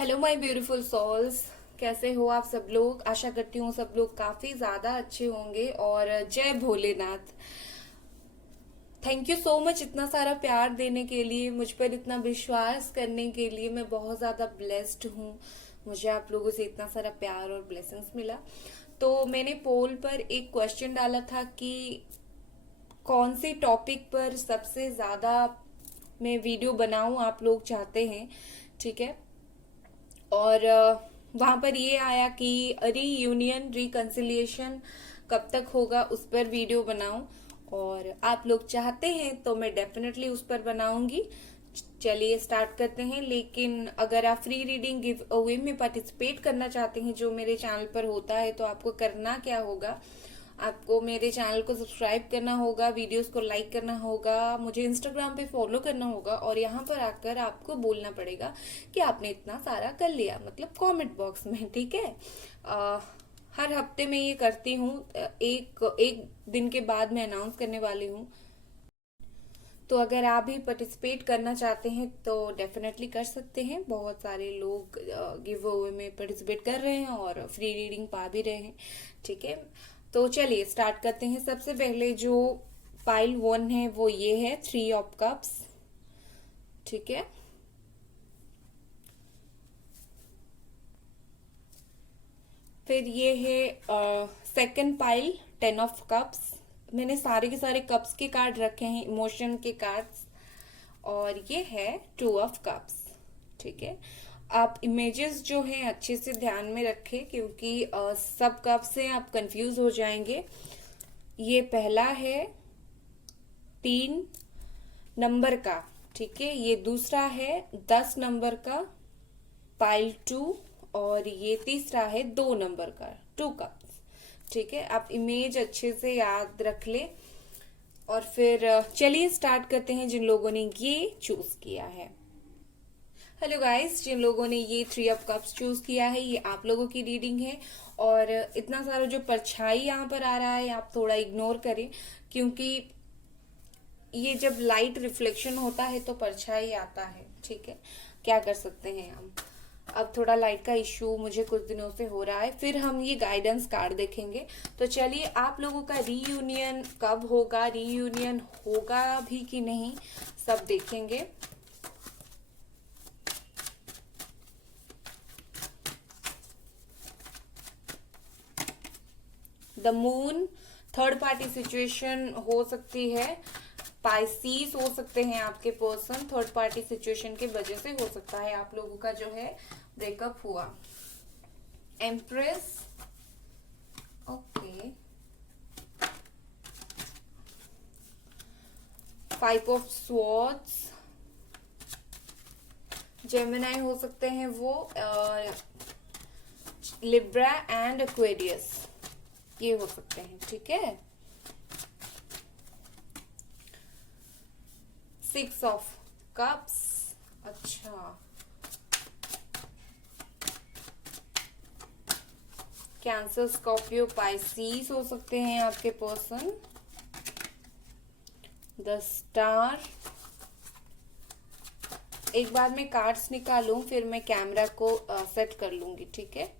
Hello my beautiful souls. कैसे हो आप सब लोग? आशा करती हूँ सब लोग काफी ज्यादा अच्छे होंगे। और जय Bholenath. Thank you so much इतना सारा प्यार देने के लिए, मुझ पर इतना विश्वास करने के लिए। मैं बहुत ज्यादा ब्लेस्ड हूँ। मुझे आप लोगों से इतना सारा प्यार और ब्लेसिंग्स मिला। तो मैंने पोल पर एक क्वेश्चन डाला था कि कौन से टॉपिक पर सबसे ज्यादा मैं वीडियो बनाऊं आप लोग चाहते हैं। ठीक है। और वहां पर ये आया कि रीयूनियन रिकंसिलिएशन कब तक होगा उस पर वीडियो बनाऊं। और आप लोग चाहते हैं तो मैं डेफिनेटली उस पर बनाऊंगी। चलिए स्टार्ट करते हैं। लेकिन अगर आप फ्री रीडिंग गिव अवे में पार्टिसिपेट करना चाहते हैं जो मेरे चैनल पर होता है, तो आपको करना क्या होगा? आपको मेरे चैनल को सब्सक्राइब करना होगा, वीडियोस को लाइक करना होगा, मुझे इंस्टाग्राम पे फॉलो करना होगा और यहाँ पर आकर आपको बोलना पड़ेगा कि आपने इतना सारा कर लिया, मतलब कमेंट बॉक्स में। ठीक है। हर हफ्ते में ये करती हूँ। एक एक दिन के बाद मैं अनाउंस करने वाली हूँ। तो अगर आप भी पार्टिसिपेट करना चाहते हैं तो डेफिनेटली कर सकते हैं। बहुत सारे लोग गिव अवे में पार्टिसिपेट कर रहे हैं और फ्री रीडिंग पा भी रहे हैं। ठीक है। तो चलिए स्टार्ट करते हैं। सबसे पहले जो पाइल 1 है वो ये है, 3 ऑफ कप्स। ठीक है। फिर ये है सेकंड पाइल, 10 ऑफ कप्स। मैंने सारे के सारे कप्स के कार्ड रखे हैं, इमोशन के कार्ड्स। और ये है 2 ऑफ कप्स। ठीक है। आप इमेजेस जो हैं अच्छे से ध्यान में रखें, क्योंकि सब कप से आप कंफ्यूज हो जाएंगे। ये पहला है 3 नंबर का। ठीक है। ये दूसरा है 10 नंबर का, पाइल 2। और ये तीसरा है 2 नंबर का, 2 कप्स। ठीक है। आप इमेज अच्छे से याद रख ले। और फिर चलिए स्टार्ट करते हैं जिन लोगों ने ये चूज किया है। हेलो गाइस, जिन लोगों ने ये 3 ऑफ कप्स चूज किया है, ये आप लोगों की रीडिंग है। और इतना सारा जो परछाई यहाँ पर आ रहा है आप थोड़ा इग्नोर करें, क्योंकि ये जब लाइट रिफ्लेक्शन होता है तो परछाई आता है। ठीक है। क्या कर सकते हैं हम। अब थोड़ा लाइट का इश्यू मुझे कुछ दिनों से हो रहा है। फिर हम ये गाइडेंस कार्ड देखेंगे। तो चलिए, आप लोगों का रीयूनियन कब होगा, रीयूनियन होगा भी कि नहीं, सब देखेंगे। The moon, third party situation हो सकती है। पाइसीस हो सकते हैं आपके पर्सन। थर्ड पार्टी सिचुएशन के वजह से हो सकता है आप लोगों का जो है ब्रेकअप हुआ। Empress, okay. 5 of swords, Gemini हो सकते हैं वो। लिब्रा एंड एक्वेरियस, ये हो सकते हैं। ठीक है। 6 ऑफ कप्स, अच्छा। कैंसर, स्कॉर्पियो, पाइसीस हो सकते हैं आपके पर्सन। The star. एक बार मैं कार्ड्स निकालूं फिर मैं कैमरा को सेट कर लूंगी। ठीक है।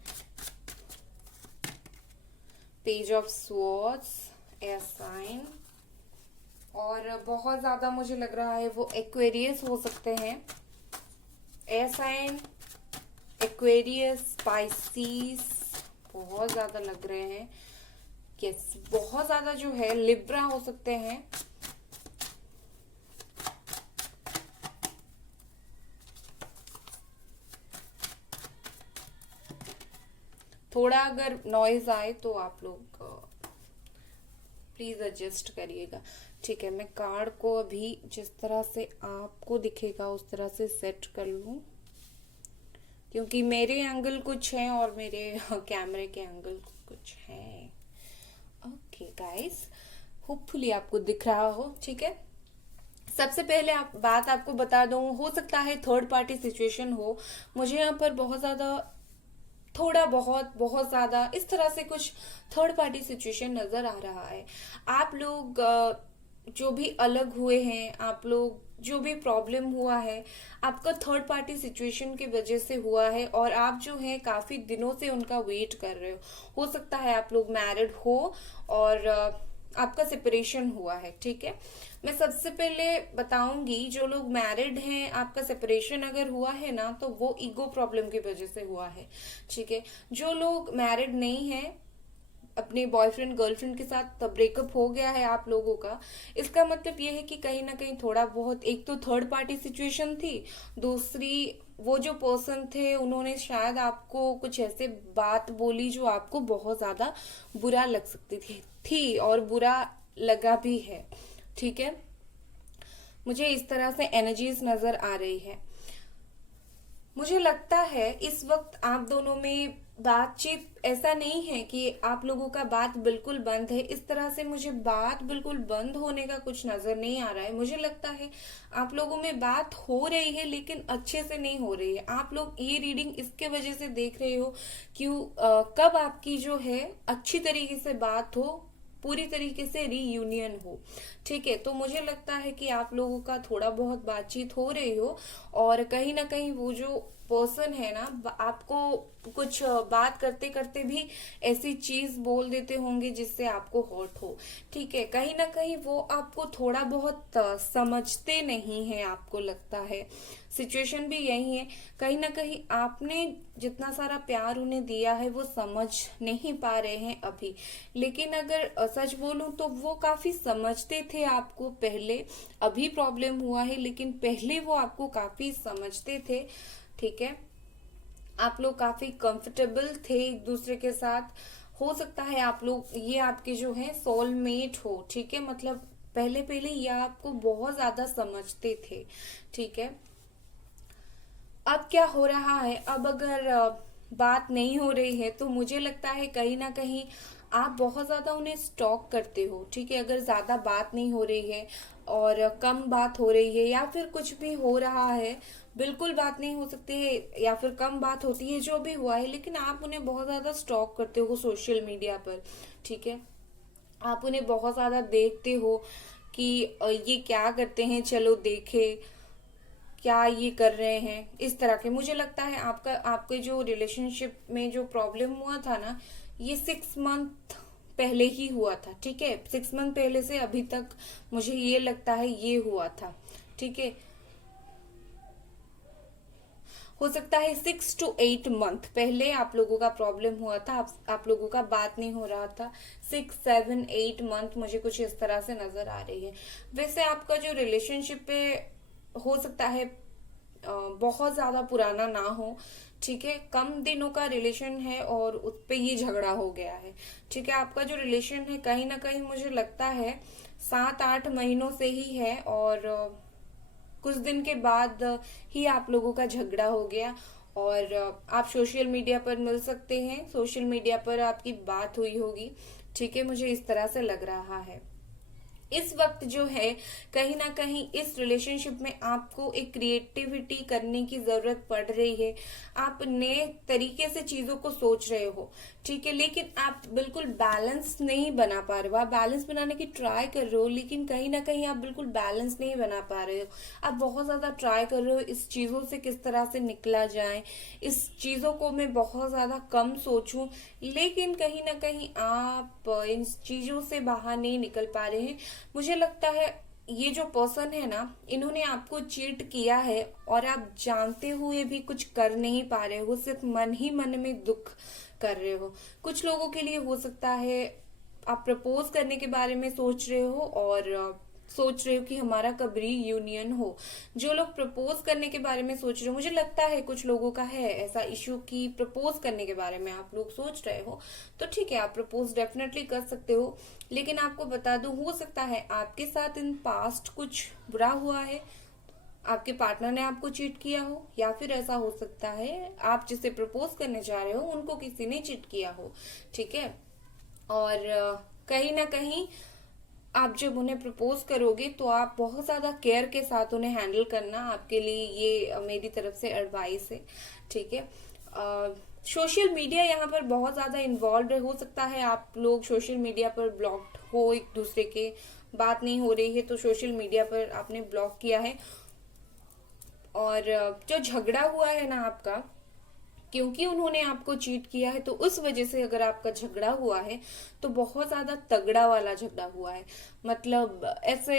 Page of swords, air sign. और बहुत ज्यादा मुझे लग रहा है वो एक्वेरियस हो सकते हैं। एयर साइन, एक्वेरियस, स्पाइसीस बहुत ज्यादा लग रहे हैं। यस, बहुत ज्यादा जो है लिब्रा हो सकते हैं। थोड़ा अगर नॉइज आए तो आप लोग प्लीज एडजस्ट करिएगा। ठीक है। मैं कार्ड को अभी जिस तरह से आपको दिखेगा उस तरह से सेट कर लूं, क्योंकि मेरे एंगल कुछ है और मेरे कैमरे के एंगल कुछ है। ओके गाइस, होपफुली आपको दिख रहा हो। ठीक है। सबसे पहले बात आपको बता दूं, हो सकता है थर्ड पार्टी सिचुएशन हो। मुझे यहाँ पर बहुत ज्यादा, थोड़ा बहुत, बहुत ज्यादा इस तरह से कुछ थर्ड पार्टी सिचुएशन नजर आ रहा है। आप लोग जो भी अलग हुए हैं आप लोग, जो भी प्रॉब्लम हुआ है आपका थर्ड पार्टी सिचुएशन की वजह से हुआ है, और आप जो है काफी दिनों से उनका वेट कर रहे हो सकता है आप लोग मैरिड हो और आपका सेपरेशन हुआ है, ठीक है। मैं सबसे पहले बताऊंगी, जो लोग मैरिड हैं आपका सेपरेशन अगर हुआ है ना तो वो ईगो प्रॉब्लम की वजह से हुआ है, ठीक है। जो लोग मैरिड नहीं है, अपने बॉयफ्रेंड गर्लफ्रेंड के साथ ब्रेकअप हो गया है आप लोगों का, इसका मतलब ये है कि कहीं ना कहीं थोड़ा बहुत, एक तो थर्ड पार्टी सिचुएशन थी, दूसरी वो जो पर्सन थे उन्होंने शायद आपको कुछ ऐसे बात बोली जो आपको बहुत ज्यादा बुरा लग सकती थी और बुरा लगा भी है, ठीक है। मुझे इस तरह से एनर्जीज नजर आ रही है। मुझे लगता है इस वक्त आप दोनों में बातचीत, ऐसा नहीं है कि आप लोगों का बात बिल्कुल बंद है, इस तरह से मुझे बात बिल्कुल बंद होने का कुछ नजर नहीं आ रहा है। मुझे लगता है आप लोगों में बात हो रही है लेकिन अच्छे से नहीं हो रही है। आप लोग ये रीडिंग इसके वजह से देख रहे हो क्यों, कब आपकी जो है अच्छी तरीके से बात हो, पूरी तरीके से रीयूनियन हो, ठीक है। तो मुझे लगता है कि आप लोगों का थोड़ा बहुत बातचीत हो रही हो, और कहीं ना कहीं वो जो पर्सन है ना आपको कुछ बात करते करते भी ऐसी चीज बोल देते होंगे जिससे आपको हर्ट हो, ठीक है। कहीं ना कहीं वो आपको थोड़ा बहुत समझते नहीं है, आपको लगता है सिचुएशन भी यही है। कहीं ना कहीं आपने जितना सारा प्यार उन्हें दिया है वो समझ नहीं पा रहे हैं अभी, लेकिन अगर सच बोलूं तो वो काफी समझते थे आपको पहले। अभी प्रॉब्लम हुआ है लेकिन पहले वो आपको काफी समझते थे, ठीक है। आप लोग काफी कंफर्टेबल थे एक दूसरे के साथ। हो सकता है आप लोग, ये आपके जो है सोलमेट हो, ठीक है। मतलब पहले पहले ये आपको बहुत ज्यादा समझते थे, ठीक है। अब क्या हो रहा है, अब अगर बात नहीं हो रही है तो मुझे लगता है कहीं ना कहीं आप बहुत ज्यादा उन्हें स्टॉक करते हो, ठीक है। अगर ज्यादा बात नहीं हो रही है और कम बात हो रही है या फिर कुछ भी हो रहा है, बिल्कुल बात नहीं हो सकती है या फिर कम बात होती है, जो भी हुआ है, लेकिन आप उन्हें बहुत ज्यादा स्टॉक करते हो सोशल मीडिया पर, ठीक है। आप उन्हें बहुत ज्यादा देखते हो कि ये क्या करते हैं, चलो देखे क्या ये कर रहे हैं, इस तरह के। मुझे लगता है आपका, आपके जो रिलेशनशिप में जो प्रॉब्लम हुआ था ना, ये 6 मंथ पहले ही हुआ था, ठीक है। 6 मंथ पहले से अभी तक मुझे ये लगता है ये हुआ था, ठीक है। हो सकता है 6 to 8 मंथ पहले आप लोगों का प्रॉब्लम हुआ था, आप लोगों का बात नहीं हो रहा था। 6, 7, 8 मंथ मुझे कुछ इस तरह से नजर आ रही है। वैसे आपका जो रिलेशनशिप है हो सकता है बहुत ज्यादा पुराना ना हो, ठीक है। कम दिनों का रिलेशन है और उस पे ये झगड़ा हो गया है, ठीक है। आपका जो रिलेशन है कहीं ना कहीं मुझे लगता है 7, 8 महीनों से ही है, और कुछ दिन के बाद ही आप लोगों का झगड़ा हो गया। और आप सोशल मीडिया पर मिल सकते हैं, सोशल मीडिया पर आपकी बात हुई होगी, ठीक है। मुझे इस तरह से लग रहा है इस वक्त जो है कहीं ना कहीं इस रिलेशनशिप में आपको एक क्रिएटिविटी करने की जरूरत पड़ रही है। आप नए तरीके से चीजों को सोच रहे हो, ठीक है, लेकिन आप बिल्कुल बैलेंस नहीं बना पा रहे हो। आप बैलेंस बनाने की ट्राई कर रहे हो लेकिन कहीं ना कहीं आप बिल्कुल बैलेंस नहीं बना पा रहे हो। आप बहुत ज्यादा ट्राई कर रहे हो इस चीजों से किस तरह से निकला जाए, इस चीजों को मैं बहुत ज्यादा कम सोचूं, लेकिन कहीं ना कहीं आप इन चीजों से बाहर नहीं निकल पा रहे हैं। मुझे लगता है ये जो पर्सन है ना, इन्होंने आपको चीट किया है और आप जानते हुए भी कुछ कर नहीं पा रहे हो, सिर्फ मन ही मन में दुख कर रहे हो। कुछ लोगों के लिए हो सकता है आप प्रपोज करने के बारे में सोच रहे हो और सोच रहे हो कि हमारा कब रीयूनियन हो। जो लोग प्रपोज करने के बारे में सोच रहे हो, मुझे लगता है कुछ लोगों का है ऐसा इश्यू कि प्रपोज करने के बारे में आप लोग सोच रहे हो, तो ठीक है, आप प्रपोज डेफिनेटली कर सकते हो। लेकिन आपको बता दूं, हो सकता है आपके साथ इन पास्ट कुछ बुरा हुआ है, आपके पार्टनर ने आपको चीट किया हो, या फिर ऐसा हो सकता है आप जिसे प्रपोज करने जा रहे हो उनको किसी ने चीट किया हो, ठीक है। और कहीं ना कहीं आप जब उन्हें प्रपोज करोगे तो आप बहुत ज्यादा केयर के साथ उन्हें हैंडल करना, आपके लिए ये मेरी तरफ से एडवाइस है, ठीक है। सोशल मीडिया यहाँ पर बहुत ज्यादा इन्वॉल्व हो सकता है, आप लोग सोशल मीडिया पर ब्लॉक्ड हो एक दूसरे के, बात नहीं हो रही है तो सोशल मीडिया पर आपने ब्लॉक किया है। और जो झगड़ा हुआ है ना आपका, क्योंकि उन्होंने आपको चीट किया है तो उस वजह से अगर आपका झगड़ा हुआ है तो बहुत ज्यादा तगड़ा वाला झगड़ा हुआ है, मतलब ऐसे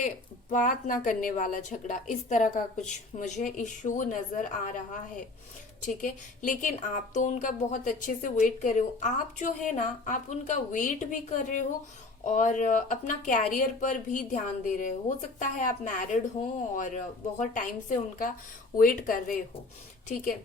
बात ना करने वाला झगड़ा, इस तरह का कुछ मुझे इशू नजर आ रहा है। ठीक है, लेकिन आप तो उनका बहुत अच्छे से वेट कर रहे हो, आप जो है ना आप उनका वेट भी कर रहे हो और अपना कैरियर पर भी ध्यान दे रहे हो सकता है आप मैरिड हो और बहुत टाइम से उनका वेट कर रहे हो। ठीक है,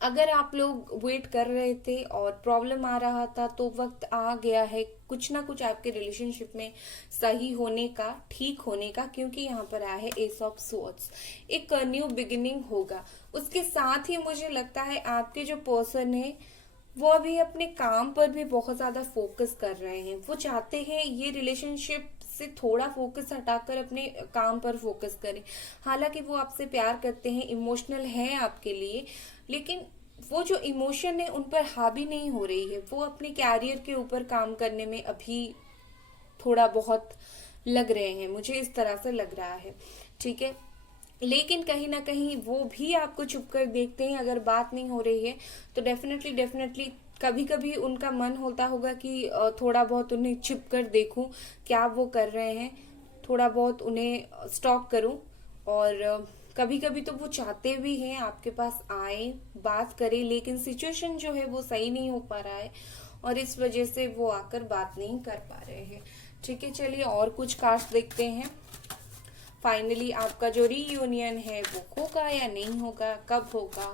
अगर आप लोग वेट कर रहे थे और प्रॉब्लम आ रहा था तो वक्त आ गया है कुछ ना कुछ आपके रिलेशनशिप में सही होने का, ठीक होने का, क्योंकि यहाँ पर आया है एस ऑफ स्वॉर्ड्स, एक न्यू बिगिनिंग होगा। उसके साथ ही मुझे लगता है आपके जो पर्सन है वो अभी अपने काम पर भी बहुत ज्यादा फोकस कर रहे हैं, वो चाहते हैं ये रिलेशनशिप से थोड़ा फोकस हटाकर अपने काम पर फोकस करें। हालांकि वो आपसे प्यार करते हैं, इमोशनल है आपके लिए, लेकिन वो जो इमोशन है उन पर हावी नहीं हो रही है, वो अपने कैरियर के ऊपर काम करने में अभी थोड़ा बहुत लग रहे हैं, मुझे इस तरह से लग रहा है। ठीक है, लेकिन कहीं ना कहीं वो भी आपको चुप कर देखते हैं, अगर बात नहीं हो रही है तो डेफिनेटली डेफिनेटली कभी कभी उनका मन होता होगा कि थोड़ा बहुत उन्हें चुप कर देखूं क्या वो कर रहे हैं, थोड़ा बहुत उन्हें स्टॉक करूं। और कभी कभी तो वो चाहते भी हैं आपके पास आए, बात करें, लेकिन सिचुएशन जो है वो सही नहीं हो पा रहा है और इस वजह से वो आकर बात नहीं कर पा रहे हैं। ठीक है, चलिए और कुछ कार्ड्स देखते हैं। फाइनली आपका जो रीयूनियन है वो होगा या नहीं होगा, कब होगा।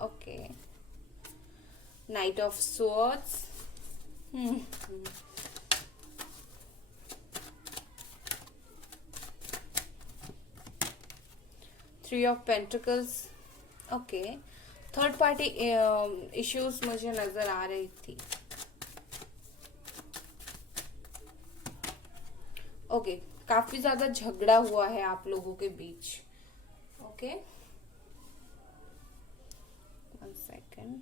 Okay, night of swords, 3 of pentacles. Okay, third party issues मुझे नजर आ रही थी। ओके, काफी ज्यादा झगड़ा हुआ है आप लोगों के बीच। ओके, 1 सेकेंड,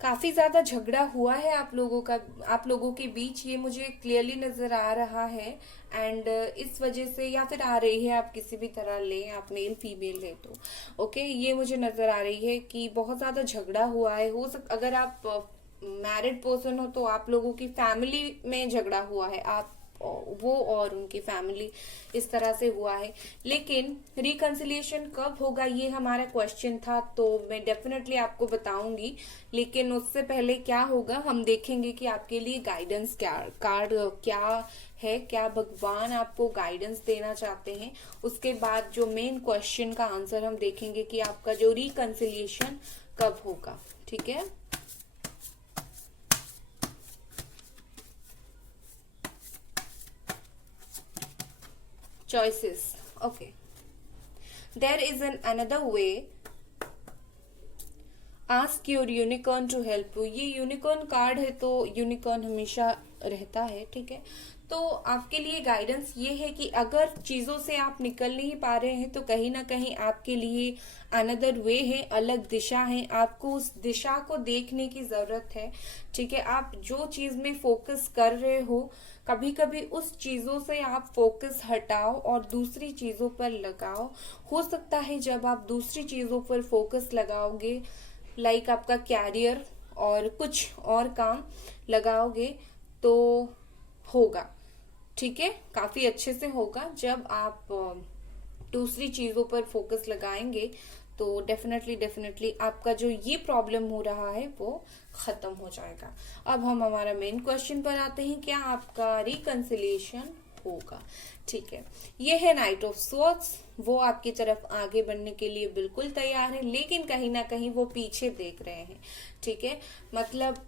काफी ज्यादा झगड़ा हुआ है आप लोगों के बीच, ये मुझे क्लियरली नजर आ रहा है। एंड इस वजह से, या फिर आ रही है, आप किसी भी तरह ले, आप मेल फीमेल ले तो ओके, ये मुझे नजर आ रही है कि बहुत ज्यादा झगड़ा हुआ है। अगर आप मैरिड पर्सन हो तो आप लोगों की फैमिली में झगड़ा हुआ है, आप वो और उनकी फैमिली, इस तरह से हुआ है। लेकिन रिकंसिलिएशन कब होगा ये हमारा क्वेश्चन था, तो मैं डेफिनेटली आपको बताऊंगी। लेकिन उससे पहले क्या होगा हम देखेंगे कि आपके लिए गाइडेंस कार्ड क्या है, क्या भगवान आपको गाइडेंस देना चाहते हैं। उसके बाद जो मेन क्वेश्चन का आंसर हम देखेंगे कि आपका जो रिकंसिलिएशन कब होगा। ठीक है, choices. Okay, there is another way. Ask your unicorn to help you. ये यूनिकॉर्न कार्ड है तो यूनिकॉर्न हमेशा रहता है। ठीक है, तो आपके लिए गाइडेंस ये है कि अगर चीजों से आप निकल नहीं पा रहे हैं तो कहीं ना कहीं आपके लिए अनदर वे है, अलग दिशा है, आपको उस दिशा को देखने की जरूरत है। ठीक है, आप जो चीज में फोकस कर रहे हो, कभी कभी उस चीजों से आप फोकस हटाओ और दूसरी चीजों पर लगाओ। हो सकता है जब आप दूसरी चीजों पर फोकस लगाओगे, लाइक आपका कैरियर और कुछ और काम लगाओगे तो होगा। ठीक है, काफी अच्छे से होगा। जब आप दूसरी चीजों पर फोकस लगाएंगे तो डेफिनेटली आपका जो ये प्रॉब्लम हो रहा है वो खत्म हो जाएगा। अब हम हमारा मेन क्वेश्चन पर आते हैं, क्या आपका रिकंसिलिएशन होगा। ठीक है, ये है नाइट ऑफ स्वॉर्ड्स, वो आपकी तरफ आगे बढ़ने के लिए बिल्कुल तैयार है, लेकिन कहीं ना कहीं वो पीछे देख रहे हैं। ठीक है, मतलब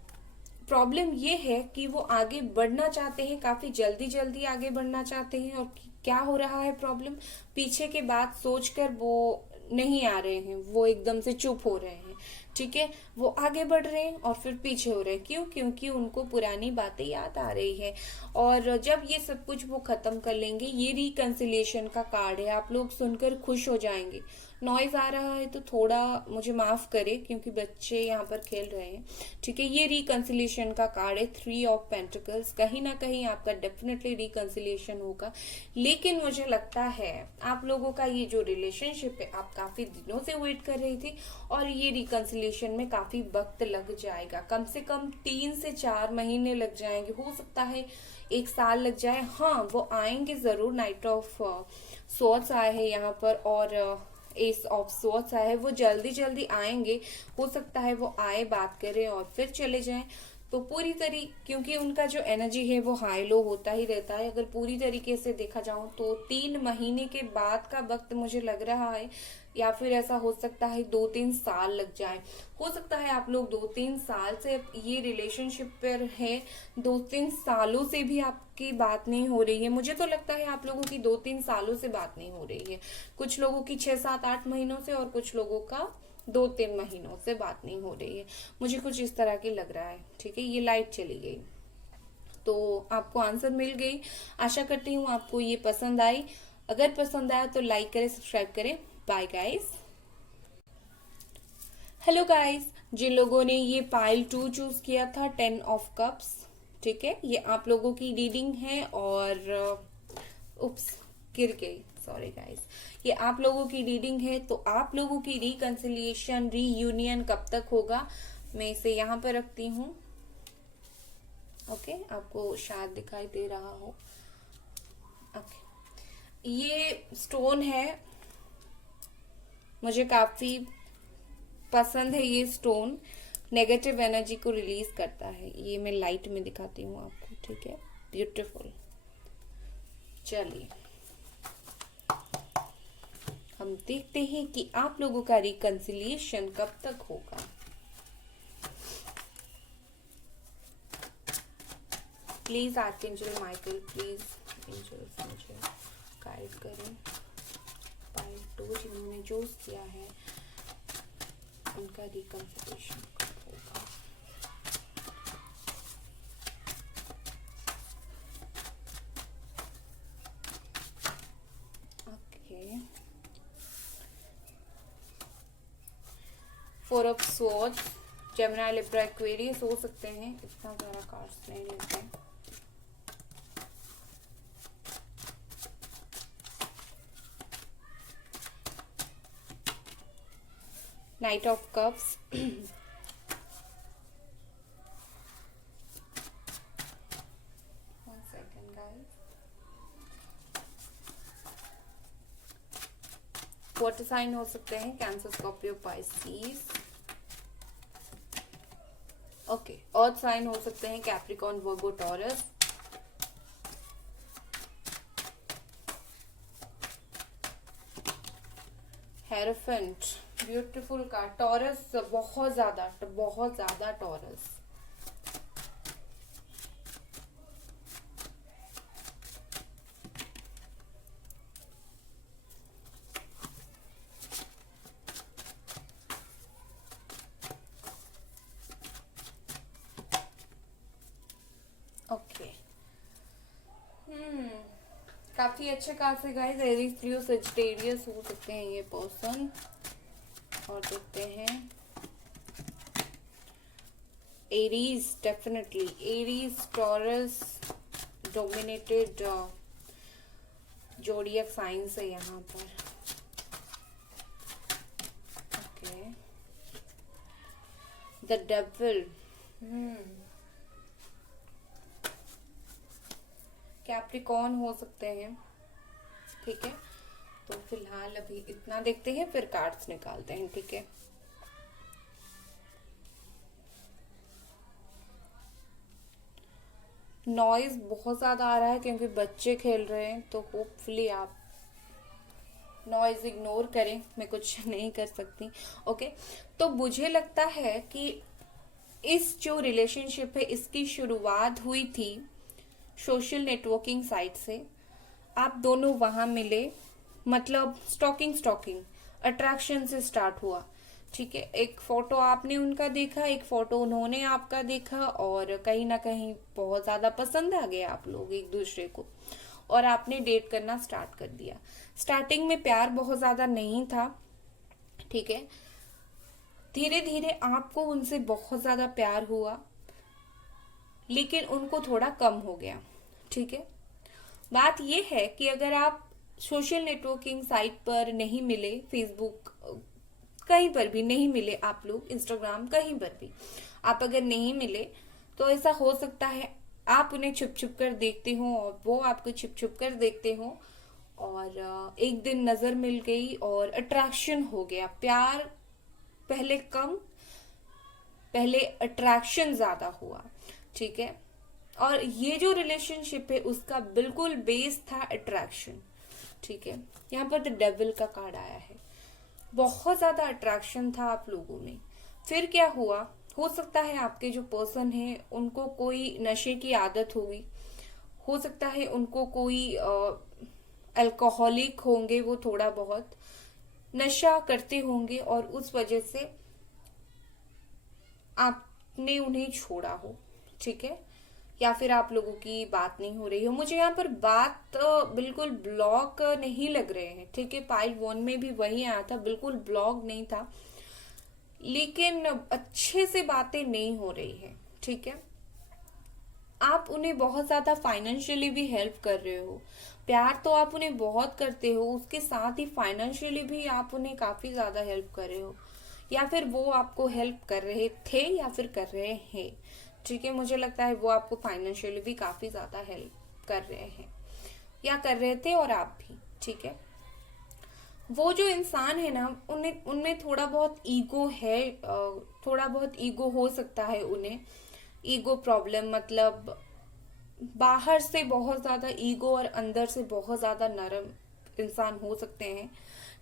प्रॉब्लम ये है कि वो आगे बढ़ना चाहते हैं, काफी जल्दी जल्दी आगे बढ़ना चाहते हैं, और क्या हो रहा है प्रॉब्लम, पीछे के बात सोचकर वो नहीं आ रहे हैं, वो एकदम से चुप हो रहे हैं। ठीक है, वो आगे बढ़ रहे हैं और फिर पीछे हो रहे हैं। क्यों? क्योंकि उनको पुरानी बातें याद आ रही है। और जब ये सब कुछ वो खत्म कर लेंगे, ये रिकंसिलिएशन का कार्ड है, आप लोग सुनकर खुश हो जाएंगे। नॉइज आ रहा है तो थोड़ा मुझे माफ करे, क्योंकि बच्चे यहाँ पर खेल रहे हैं। ठीक है, ये रिकंसिलिएशन का कार्ड है, 3 ऑफ पेंटिकल्स। कहीं ना कहीं आपका डेफिनेटली रिकंसिलिएशन होगा, लेकिन मुझे लगता है आप लोगों का ये जो रिलेशनशिप है, आप काफी दिनों से वेट कर रही थी, और ये रिकंसिलिएशन में काफी वक्त लग जाएगा। कम से कम 3 से 4 महीने लग जाएंगे, हो सकता है 1 साल लग जाए। हाँ, वो आएंगे जरूर। नाइट ऑफ सोर्ड्स आए हैं यहाँ पर, और एस ऑफ सोर्ड्स आए हैं। वो जल्दी जल्दी आएंगे, हो सकता है वो आए, बात करें और फिर चले जाएं। तो पूरी क्योंकि उनका जो एनर्जी है वो हाई लो होता ही रहता है। अगर पूरी तरीके से देखा जाऊं तो 3 महीने के बाद का वक्त मुझे लग रहा है, या फिर ऐसा हो सकता है 2-3 साल लग जाए। हो सकता है आप लोग 2-3 साल से ये रिलेशनशिप पर है, 2-3 सालों से भी आपकी बात नहीं हो रही है। मुझे तो लगता है आप लोगों की 2-3 सालों से बात नहीं हो रही है। कुछ लोगों की 6-7-8 महीनों से, और कुछ लोगों का 2-3 महीनों से बात नहीं हो रही है। मुझे कुछ इस तरह की लग रहा है। ठीक है, ये लाइट चली गई तो आपको आंसर मिल गई। आशा करती हूँ आपको ये पसंद आई। अगर पसंद आया तो लाइक करें, सब्सक्राइब करें। Bye guys. हेलो गाइस, जिन लोगों ने ये पाइल 2 चूज किया था, 10 ऑफ कप्स, ठीक है, ये आप लोगों की रीडिंग है। और उप्स, गिर गई, सॉरी गाइस। ये आप लोगों की रीडिंग है, तो आप लोगों की रिकंसिलिएशन, रीयूनियन कब तक होगा, मैं इसे यहाँ पर रखती हूँ। ओके, आपको शायद दिखाई दे रहा हो। ओके, ये स्टोन है, मुझे काफी पसंद है ये स्टोन। नेगेटिव एनर्जी को रिलीज करता है। ये मैं लाइट में दिखाती हूँ आपको, ठीक है, ब्यूटीफुल। चलिए हम देखते हैं कि आप लोगों का रिकंसिलिएशन कब तक होगा। Please archangel Michael, please angels मुझे गाइड करें। पाइल 2 जिन्होंने चूज किया है, उनका रिकंसिलिएशन कब होगा। Okay, 4 of swords, Gemini, Libra, Aquarius हो सकते हैं। इतना सारा कार्ड्स नहीं लेते। Knight of cups, water sign हो सकते हैं, Cancer, Scorpio, Pisces. Okay, earth sign हो सकते हैं, Capricorn, Virgo, Taurus. Hierophant, beautiful का टॉरस, बहुत ज्यादा टॉरस। ओके, काफी अच्छे कार्ड्स है गाइस। एरीज, लियो, सजिटेरियस हो सकते हैं ये पर्सन। और देखते हैं, Aries, definitely Aries, taurus dominated zodiac science है यहाँ पर। ओके, द डेविल, कैप्रिकॉर्न हो सकते हैं। ठीक है, तो फिलहाल अभी इतना देखते हैं, फिर कार्ड्स निकालते हैं। ठीक है, नॉइज बहुत ज्यादा आ रहा है क्योंकि बच्चे खेल रहे हैं, तो होपफुली आप नॉइज इग्नोर करें, मैं कुछ नहीं कर सकती। ओके, तो मुझे लगता है कि इस जो रिलेशनशिप है, इसकी शुरुआत हुई थी सोशल नेटवर्किंग साइट से। आप दोनों वहां मिले, मतलब स्टॉकिंग अट्रैक्शन से स्टार्ट हुआ। ठीक है, एक फोटो आपने उनका देखा, एक फोटो उन्होंने आपका देखा, और कहीं ना कहीं बहुत ज्यादा पसंद आ गए आप लोग एक दूसरे को, और आपने डेट करना स्टार्ट कर दिया। स्टार्टिंग में प्यार बहुत ज्यादा नहीं था, ठीक है, धीरे धीरे आपको उनसे बहुत ज्यादा प्यार हुआ, लेकिन उनको थोड़ा कम हो गया, ठीक है। बात यह है कि अगर आप सोशल नेटवर्किंग साइट पर नहीं मिले, फेसबुक कहीं पर भी नहीं मिले आप लोग, इंस्टाग्राम कहीं पर भी आप अगर नहीं मिले, तो ऐसा हो सकता है आप उन्हें छुप छुप कर देखते हो और वो आपको छुप छुप कर देखते हो, और एक दिन नजर मिल गई और अट्रैक्शन हो गया। प्यार पहले कम, पहले अट्रैक्शन ज्यादा हुआ, ठीक है। और ये जो रिलेशनशिप है उसका बिल्कुल बेस था अट्रैक्शन, ठीक है। यहाँ पर द डेविल का कार्ड आया है, बहुत ज्यादा अट्रैक्शन था आप लोगों में। फिर क्या हुआ, हो सकता है आपके जो पर्सन है उनको कोई नशे की आदत होगी, हो सकता है उनको कोई अल्कोहलिक होंगे, वो थोड़ा बहुत नशा करते होंगे, और उस वजह से आपने उन्हें छोड़ा हो, ठीक है। या फिर आप लोगों की बात नहीं हो रही हो, मुझे यहाँ पर बात बिल्कुल ब्लॉक नहीं लग रहे हैं, ठीक है। पाइल 1 में भी वही आया था, बिल्कुल ब्लॉक नहीं था, लेकिन अच्छे से बातें नहीं हो रही है, ठीक है। आप उन्हें बहुत ज्यादा फाइनेंशियली भी हेल्प कर रहे हो, प्यार तो आप उन्हें बहुत करते हो, उसके साथ ही फाइनेंशियली भी आप उन्हें काफी ज्यादा हेल्प कर रहे हो, या फिर वो आपको हेल्प कर रहे थे या फिर कर रहे हैं, ठीक है। मुझे लगता है वो आपको फाइनेंशियली भी काफी ज्यादा हेल्प कर रहे हैं या कर रहे थे, और आप भी, ठीक है। वो जो इंसान है ना, उन्हें उनमें थोड़ा बहुत ईगो है, थोड़ा बहुत ईगो हो सकता है उन्हें, ईगो प्रॉब्लम, मतलब बाहर से बहुत ज्यादा ईगो और अंदर से बहुत ज्यादा नरम इंसान हो सकते हैं,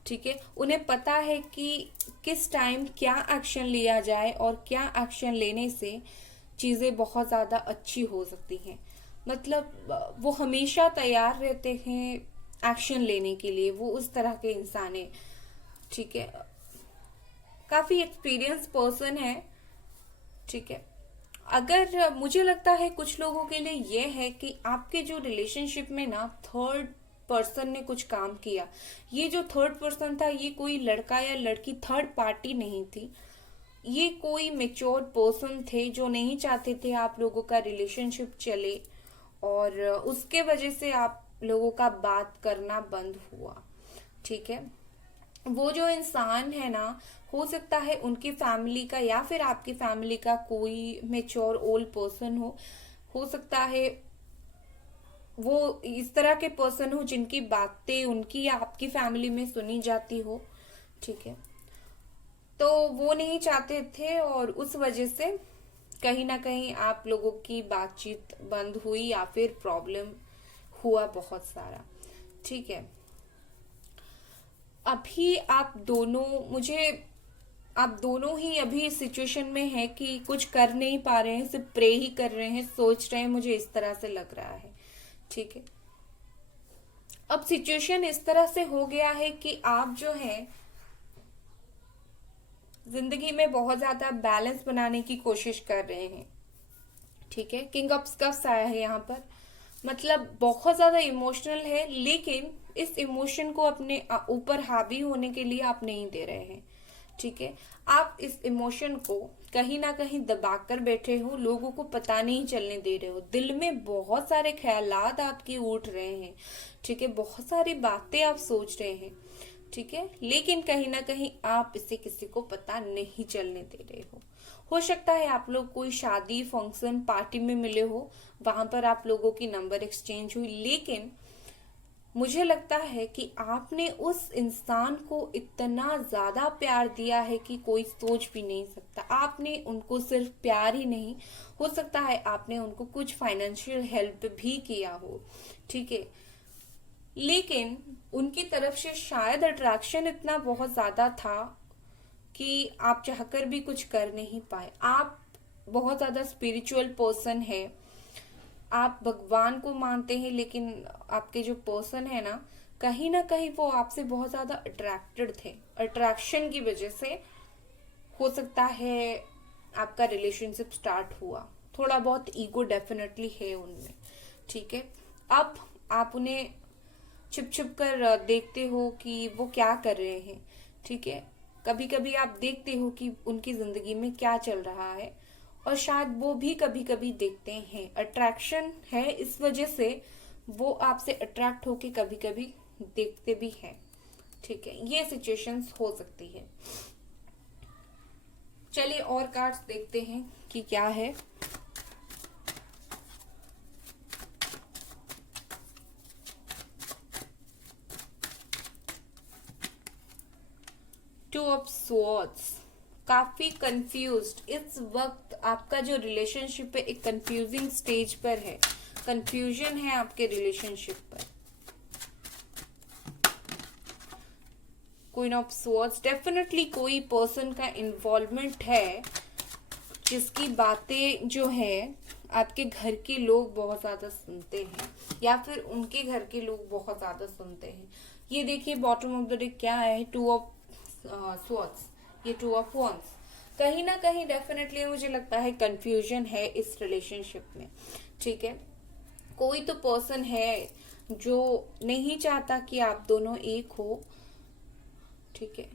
ठीक है। उन्हें पता है कि किस टाइम क्या एक्शन लिया जाए और क्या एक्शन लेने से चीजें बहुत ज्यादा अच्छी हो सकती हैं, मतलब वो हमेशा तैयार रहते हैं एक्शन लेने के लिए, वो उस तरह के इंसान है, ठीक है। काफी एक्सपीरियंस पर्सन है, ठीक है। अगर मुझे लगता है कुछ लोगों के लिए ये है कि आपके जो रिलेशनशिप में ना थर्ड पर्सन ने कुछ काम किया, ये जो थर्ड पर्सन था ये कोई लड़का या लड़की थर्ड पार्टी नहीं थी, ये कोई मेच्योर पर्सन थे जो नहीं चाहते थे आप लोगों का रिलेशनशिप चले, और उसके वजह से आप लोगों का बात करना बंद हुआ, ठीक है। वो जो इंसान है ना, हो सकता है उनकी फैमिली का या फिर आपकी फैमिली का कोई मेच्योर ओल्ड पर्सन हो सकता है वो इस तरह के पर्सन हो जिनकी बातें उनकी या आपकी फैमिली में सुनी जाती हो, ठीक है। तो वो नहीं चाहते थे, और उस वजह से कहीं ना कहीं आप लोगों की बातचीत बंद हुई या फिर प्रॉब्लम हुआ बहुत सारा, ठीक है। अभी आप दोनों ही अभी इस सिचुएशन में है कि कुछ कर नहीं पा रहे हैं, सिर्फ प्रे ही कर रहे हैं, सोच रहे हैं, मुझे इस तरह से लग रहा है, ठीक है। अब सिचुएशन इस तरह से हो गया है कि आप जो है जिंदगी में बहुत ज्यादा बैलेंस बनाने की कोशिश कर रहे हैं, ठीक है। किंग ऑफ कप्स आया है यहाँ पर, मतलब बहुत ज्यादा इमोशनल है, लेकिन इस इमोशन को अपने ऊपर हावी होने के लिए आप नहीं दे रहे हैं, ठीक है। आप इस इमोशन को कहीं ना कहीं दबाकर बैठे हो, लोगों को पता नहीं चलने दे रहे हो, दिल में बहुत सारे ख्यालात आपकी उठ रहे हैं, ठीक है, बहुत सारी बातें आप सोच रहे हैं, ठीक है, लेकिन कहीं ना कहीं आप इसे किसी को पता नहीं चलने दे रहे हो सकता है आप लोग कोई शादी फंक्शन पार्टी में मिले हो, वहां पर आप लोगों की नंबर एक्सचेंज हुई, लेकिन मुझे लगता है कि आपने उस इंसान को इतना ज्यादा प्यार दिया है कि कोई सोच भी नहीं सकता। आपने उनको सिर्फ प्यार ही नहीं, हो सकता है आपने उनको कुछ फाइनेंशियल हेल्प भी किया हो, ठीक है, लेकिन उनकी तरफ से शायद अट्रैक्शन इतना बहुत ज्यादा था कि आप चाहकर भी कुछ कर नहीं पाए। आप बहुत ज्यादा स्पिरिचुअल पर्सन है, आप भगवान को मानते हैं, लेकिन आपके जो पर्सन है ना कहीं वो आपसे बहुत ज्यादा अट्रैक्टेड थे, अट्रैक्शन की वजह से हो सकता है आपका रिलेशनशिप स्टार्ट हुआ, थोड़ा बहुत ईगो डेफिनेटली है उनमें, ठीक है। अब आप उन्हें छिप छिप कर देखते हो कि वो क्या कर रहे हैं, ठीक है। कभी कभी आप देखते हो कि उनकी जिंदगी में क्या चल रहा है, और शायद वो भी कभी कभी देखते हैं। अट्रैक्शन है, इस वजह से वो आपसे अट्रैक्ट होके कभी कभी देखते भी हैं, ठीक है। ये सिचुएशंस हो सकती है। चलिए और कार्ड्स देखते हैं कि क्या है। टू ऑफ स्वॉर्ड्स, काफी कंफ्यूज्ड इस वक्त। आपका जो रिलेशनशिप है एक कंफ्यूजिंग स्टेज पर है, कंफ्यूजन है आपके रिलेशनशिप पर। क्वीन ऑफ स्वॉर्ड्स, डेफिनेटली कोई पर्सन का इन्वॉल्वमेंट है जिसकी बातें जो है आपके घर के लोग बहुत ज्यादा सुनते हैं, या फिर उनके घर के लोग बहुत ज्यादा सुनते हैं। ये देखिए बॉटम ऑफ द डेक क्या है, टू ऑफ स्वॉर्ड्स, ये टू ऑफ वॉन्ड्स। कहीं ना कहीं डेफिनेटली मुझे लगता है कंफ्यूजन है इस रिलेशनशिप में, ठीक है। कोई तो पर्सन है जो नहीं चाहता कि आप दोनों एक हो, ठीक है।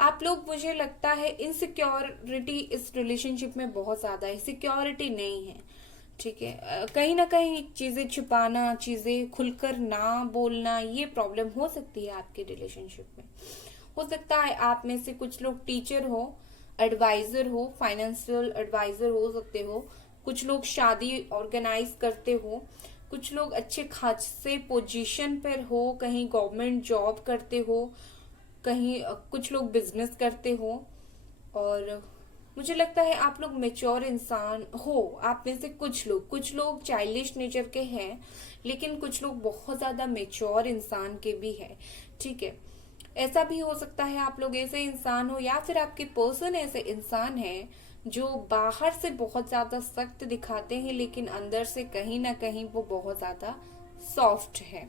आप लोग, मुझे लगता है इनसिक्योरिटी इस रिलेशनशिप में बहुत ज्यादा है, सिक्योरिटी नहीं है, ठीक है। कहीं ना कहीं चीजें छुपाना, चीजें खुलकर ना बोलना, ये प्रॉब्लम हो सकती है आपके रिलेशनशिप में। हो सकता है आप में से कुछ लोग टीचर हो, एडवाइजर हो, फाइनेंशियल एडवाइजर हो सकते हो, कुछ लोग शादी ऑर्गेनाइज करते हो, कुछ लोग अच्छे खासे पोजीशन पर हो, कहीं गवर्नमेंट जॉब करते हो, कहीं कुछ लोग बिजनेस करते हो, और मुझे लगता है आप लोग मेच्योर इंसान हो। आप में से कुछ लोग चाइल्डिश नेचर के हैं, लेकिन कुछ लोग बहुत ज्यादा मेच्योर इंसान के भी हैं, ठीक है। ऐसा भी हो सकता है आप लोग ऐसे इंसान हो, या फिर आपके पर्सन ऐसे इंसान है जो बाहर से बहुत ज्यादा सख्त दिखाते हैं, लेकिन अंदर से कहीं ना कहीं वो बहुत ज्यादा सॉफ्ट है,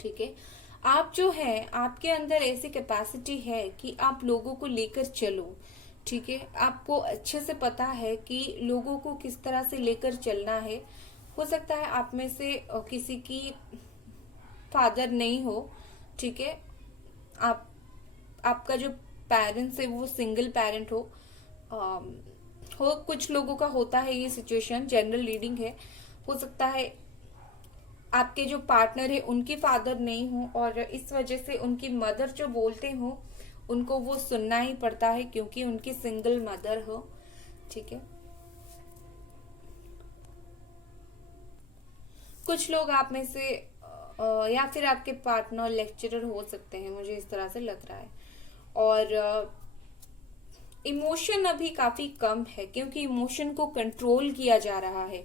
ठीक है। आप जो है, आपके अंदर ऐसी कैपेसिटी है कि आप लोगों को लेकर चलो, ठीक है। आपको अच्छे से पता है कि लोगों को किस तरह से लेकर चलना है। हो सकता है आप में से किसी की फादर नहीं हो, ठीक है। आप आपका जो पेरेंट्स है वो सिंगल पेरेंट हो, कुछ लोगों का होता है ये सिचुएशन, जनरल रीडिंग है। हो सकता है आपके जो पार्टनर है उनके फादर नहीं हो, और इस वजह से उनकी मदर जो बोलते हो उनको वो सुनना ही पड़ता है, क्योंकि उनकी सिंगल मदर हो, ठीक है। कुछ लोग आप में से या फिर आपके पार्टनर लेक्चरर हो सकते हैं, मुझे इस तरह से लग रहा है। और इमोशन अभी काफी कम है, क्योंकि इमोशन को कंट्रोल किया जा रहा है।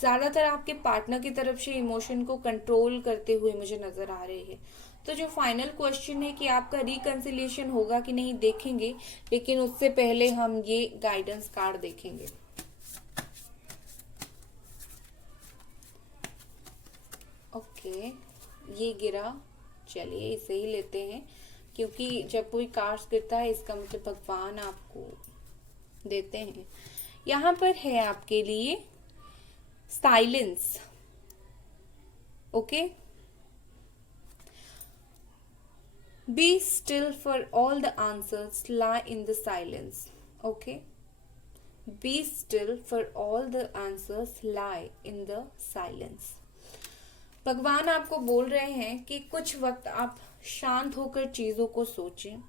ज्यादातर आपके पार्टनर की तरफ से इमोशन को कंट्रोल करते हुए मुझे नजर आ रहे हैं। तो जो फाइनल क्वेश्चन है कि आपका रिकंसिलिएशन होगा कि नहीं, देखेंगे, लेकिन उससे पहले हम ये गाइडेंस कार्ड देखेंगे। ओके, ये गिरा, चलिए इसे ही लेते हैं, क्योंकि जब कोई कार्ड्स गिरता है इसका मतलब भगवान आपको देते हैं। यहाँ पर है आपके लिए silence, okay. Be still for all the answers lie in the silence, okay. Be still for all the answers lie in the silence. भगवान आपको बोल रहे हैं कि कुछ वक्त आप शांत होकर चीजों को सोचें,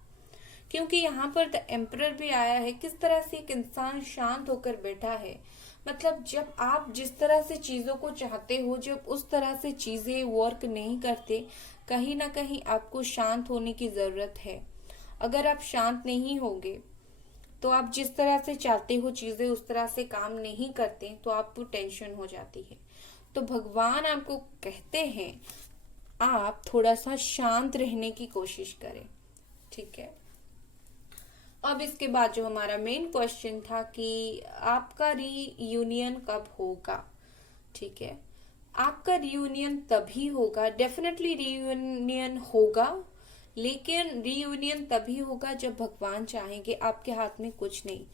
क्योंकि यहाँ पर द एम्परर भी आया है। किस तरह से एक इंसान शांत होकर बैठा है, मतलब जब आप जिस तरह से चीजों को चाहते हो, जब उस तरह से चीजें वर्क नहीं करते, कहीं ना कहीं आपको शांत होने की जरूरत है। अगर आप शांत नहीं होगे तो आप जिस तरह से चाहते हो चीजें उस तरह से काम नहीं करते, तो आपको टेंशन हो जाती है। तो भगवान आपको कहते हैं आप थोड़ा सा शांत रहने की कोशिश करें, ठीक है। अब इसके बाद जो हमारा मेन क्वेश्चन था कि आपका रीयूनियन कब होगा, ठीक है। आपका रियूनियन तभी होगा, डेफिनेटली रियूनियन होगा, लेकिन रीयूनियन तभी होगा जब भगवान चाहेंगे, आपके हाथ में कुछ नहीं।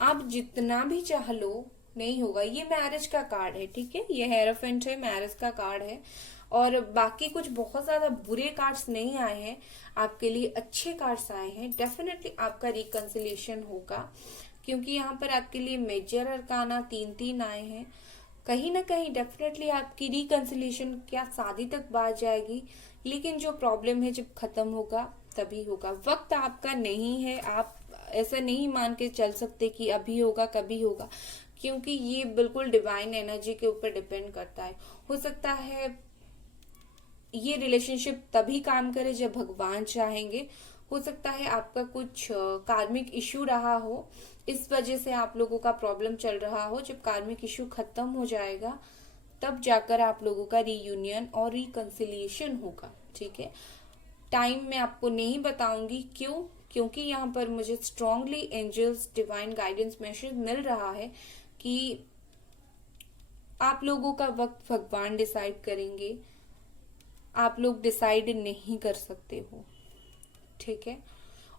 आप जितना भी चाह लो नहीं होगा। ये मैरिज का कार्ड है, ठीक है, ये हेरोफेंट है, मैरिज का कार्ड है। और बाकी कुछ बहुत ज्यादा बुरे कार्ड्स नहीं आए हैं, आपके लिए अच्छे कार्ड्स आए हैं। डेफिनेटली आपका रिकंसिलिएशन होगा, क्योंकि यहाँ पर आपके लिए मेजर अरकाना 3-3 आए हैं। कहीं ना कहीं डेफिनेटली आपकी रिकंसिलिएशन क्या शादी तक बात जाएगी, लेकिन जो प्रॉब्लम है जब खत्म होगा तभी होगा। वक्त आपका नहीं है, आप ऐसा नहीं मान के चल सकते कि अभी होगा कभी होगा, क्योंकि ये बिल्कुल डिवाइन एनर्जी के ऊपर डिपेंड करता है। हो सकता है ये रिलेशनशिप तभी काम करे जब भगवान चाहेंगे। हो सकता है आपका कुछ कार्मिक इशू रहा हो, इस वजह से आप लोगों का प्रॉब्लम चल रहा हो। जब कार्मिक इशू खत्म हो जाएगा तब जाकर आप लोगों का रीयूनियन और रिकंसिलिएशन होगा, ठीक है। टाइम मैं आपको नहीं बताऊंगी, क्यों? क्योंकि यहाँ पर मुझे strongly angels divine guidance message मिल रहा है कि आप लोगों का वक्त भगवान डिसाइड करेंगे, आप लोग डिसाइड नहीं कर सकते हो, ठीक है।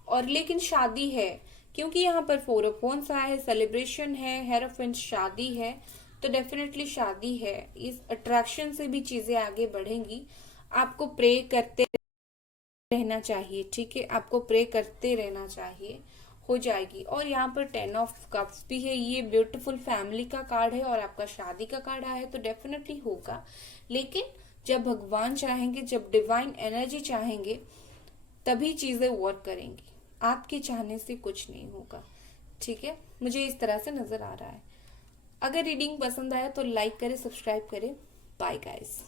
और लेकिन शादी है, क्योंकि यहाँ पर 4 ऑफ वांड्स आया है, सेलिब्रेशन है, हेरोफेंट शादी है, तो डेफिनेटली शादी है। इस अट्रैक्शन से भी चीजें आगे बढ़ेंगी। आपको प्रे करते रहना चाहिए, ठीक है, आपको प्रे करते रहना चाहिए, हो जाएगी। और यहाँ पर 10 ऑफ कप्स भी है, ये ब्यूटीफुल फैमिली का कार्ड है और आपका शादी का कार्ड आया है, तो डेफिनेटली होगा। लेकिन जब भगवान चाहेंगे, जब डिवाइन एनर्जी चाहेंगे, तभी चीजें वर्क करेंगी। आपके चाहने से कुछ नहीं होगा, ठीक है। मुझे इस तरह से नजर आ रहा है। अगर रीडिंग पसंद आया तो लाइक करें, सब्सक्राइब करें। Bye guys.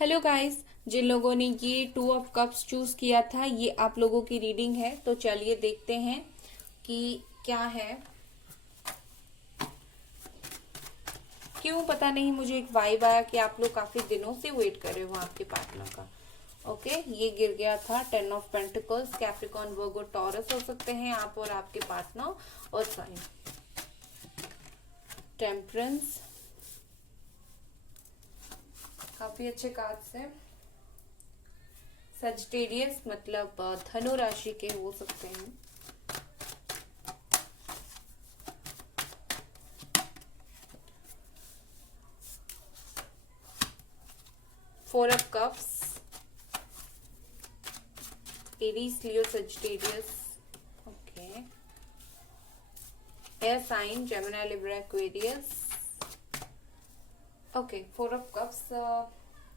हेलो गाइस, जिन लोगों ने ये 2 ऑफ कप्स चूज किया था, ये आप लोगों की रीडिंग है। तो चलिए देखते हैं कि क्या है। क्यों पता नहीं, मुझे एक वाइब आया कि आप लोग काफी दिनों से वेट कर रहे हो आपके पार्टनर का। ओके, ये गिर गया था 10 of pentacles. Capricorn, Virgo, taurus हो सकते हैं आप और आपके पार्टनर। और साइन टेम्परेंस, काफी अच्छे कार्ड्स हैं। सजिटेरियस मतलब धनु राशि के हो सकते हैं। Four of cups, Aries, Leo, Sagittarius. Okay, air sign, Gemini, Libra, Aquarius. Okay, 4 of cups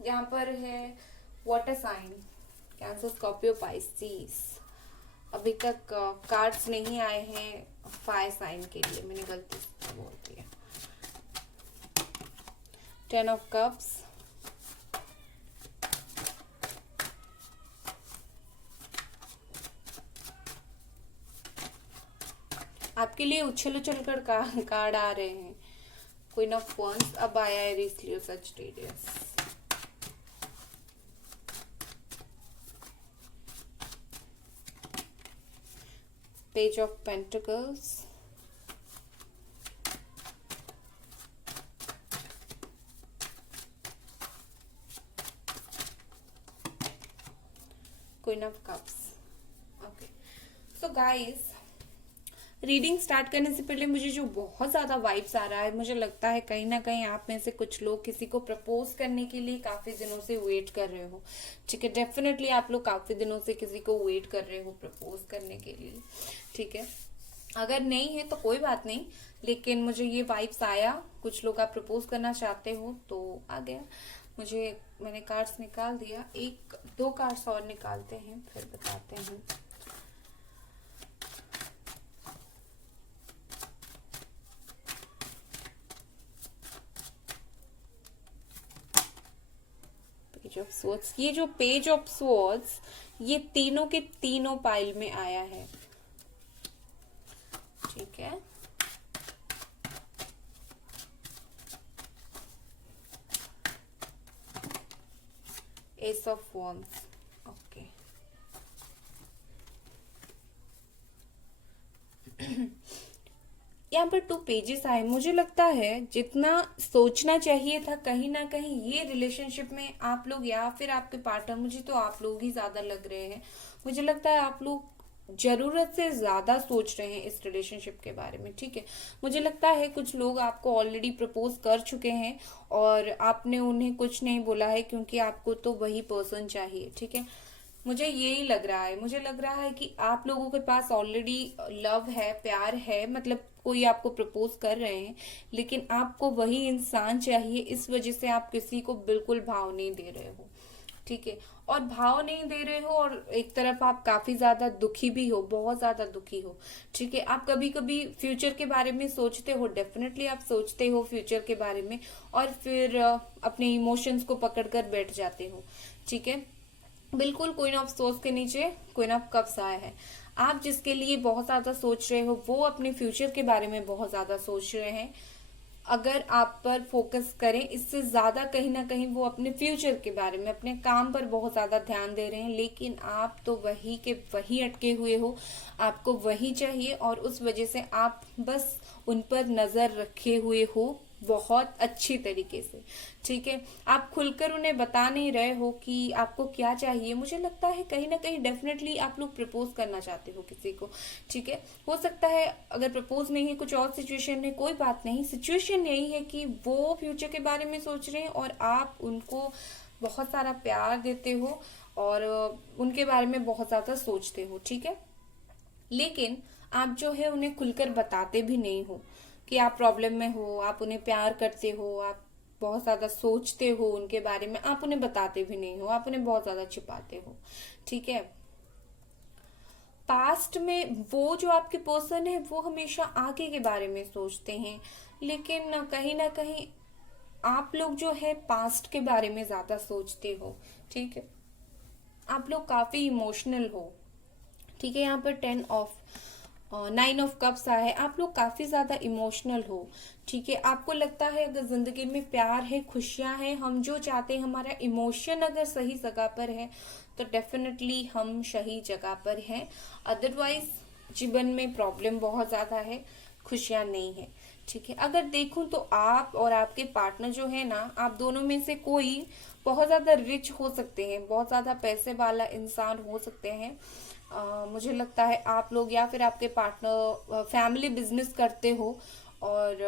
यहाँ पर है water sign, Cancer, Scorpio, Pisces. अभी तक कार्ड्स नहीं आए हैं फायर साइन के लिए, मैंने गलती से बोल दिया। 10 ऑफ कप्स, आपके लिए उछल उछल कर कार्ड आ रहे हैं। क्वीन ऑफ वॉन्ड्स, अब आया है Aries, Leo, Sagittarius. Page of pentacles, queen of cups. Okay, so guys, reading start करने से पहले मुझे जो बहुत ज्यादा वाइब्स आ रहा है, मुझे लगता है कहीं ना कहीं आप में से कुछ लोग किसी को प्रपोज करने के लिए काफी दिनों से वेट कर रहे हो, ठीक है। डेफिनेटली आप लोग काफी दिनों से किसी को वेट कर रहे हो प्रपोज करने के लिए, ठीक है। अगर नहीं है तो कोई बात नहीं, लेकिन मुझे ये वाइब्स आया, कुछ लोग आप प्रपोज करना चाहते हो, तो आ गया मुझे। मैंने कार्ड्स निकाल दिया, 1-2 कार्ड्स और निकालते हैं फिर बताते हैं। पेज ऑफ स्वॉर्ड्स, ये जो पेज ऑफ स्वॉर्ड्स, ये तीनों के तीनों पाइल में आया है, ठीक है। S of wands, okay. यहाँ पर 2 पेजेस आए। मुझे लगता है जितना सोचना चाहिए था कहीं ना कहीं ये रिलेशनशिप में आप लोग या फिर आपके पार्टनर, मुझे तो आप लोग ही ज्यादा लग रहे हैं, मुझे लगता है आप लोग जरूरत से ज्यादा सोच रहे हैं इस रिलेशनशिप के बारे में। ठीक है, मुझे लगता है कुछ लोग आपको ऑलरेडी प्रपोज कर चुके हैं और आपने उन्हें कुछ नहीं बोला है क्योंकि आपको तो वही पर्सन चाहिए। ठीक है, मुझे यही लग रहा है, मुझे लग रहा है कि आप लोगों के पास ऑलरेडी लव है, प्यार है, मतलब कोई आपको प्रपोज कर रहे हैं, लेकिन आपको वही इंसान चाहिए, इस वजह से आप किसी को बिल्कुल भाव नहीं दे रहे हो। ठीक है, और भाव नहीं दे रहे हो और एक तरफ आप काफी ज्यादा दुखी भी हो, बहुत ज्यादा दुखी हो। ठीक है, आप कभी कभी फ्यूचर के बारे में सोचते हो, डेफिनेटली आप सोचते हो फ्यूचर के बारे में, और फिर अपने इमोशंस को पकड़ कर बैठ जाते हो। ठीक है, बिल्कुल क्वीन ऑफ सोर्स के नीचे क्वीन ऑफ कप्स आया है। आप जिसके लिए बहुत ज्यादा सोच रहे हो वो अपने फ्यूचर के बारे में बहुत ज्यादा सोच रहे हैं। अगर आप पर फोकस करें इससे ज्यादा, कहीं ना कहीं वो अपने फ्यूचर के बारे में, अपने काम पर बहुत ज्यादा ध्यान दे रहे हैं, लेकिन आप तो वही के वही अटके हुए हो, आपको वही चाहिए और उस वजह से आप बस उन पर नजर रखे हुए हो बहुत अच्छी तरीके से। ठीक है, आप खुलकर उन्हें बता नहीं रहे हो कि आपको क्या चाहिए। मुझे लगता है कहीं ना कहीं डेफिनेटली आप लोग प्रपोज करना चाहते हो किसी को। ठीक है, हो सकता है अगर प्रपोज नहीं है, कुछ और सिचुएशन है, कोई बात नहीं, सिचुएशन यही है कि वो फ्यूचर के बारे में सोच रहे हैं और आप उनको बहुत सारा प्यार देते हो और उनके बारे में बहुत ज्यादा सोचते हो। ठीक है, लेकिन आप जो है उन्हें खुलकर बताते भी नहीं हो कि आप प्रॉब्लम में हो, आप उन्हें प्यार करते हो, आप बहुत ज्यादा सोचते हो उनके बारे में, आप उन्हें बताते भी नहीं हो, आप उन्हें बहुत ज्यादा छिपाते हो। ठीक है, पास्ट में वो जो आपके पर्सन है वो हमेशा आगे के बारे में सोचते हैं, लेकिन कहीं ना कहीं आप लोग जो है पास्ट के बारे में ज्यादा सोचते हो। ठीक है, आप लोग काफी इमोशनल हो। ठीक है, यहाँ पर 9 ऑफ कप्स आया है, आप लोग काफी ज्यादा इमोशनल हो। ठीक है, आपको लगता है अगर जिंदगी में प्यार है, खुशियां हैं, हम जो चाहते हैं, हमारा इमोशन अगर सही जगह पर है तो डेफिनेटली हम सही जगह पर हैं। अदरवाइज जीवन में प्रॉब्लम बहुत ज्यादा है, खुशियां नहीं है। ठीक है, अगर देखूं तो आप और आपके पार्टनर जो है ना, आप दोनों में से कोई बहुत ज्यादा रिच हो सकते हैं, बहुत ज्यादा पैसे वाला इंसान हो सकते हैं। मुझे लगता है आप लोग या फिर आपके पार्टनर फैमिली बिजनेस करते हो और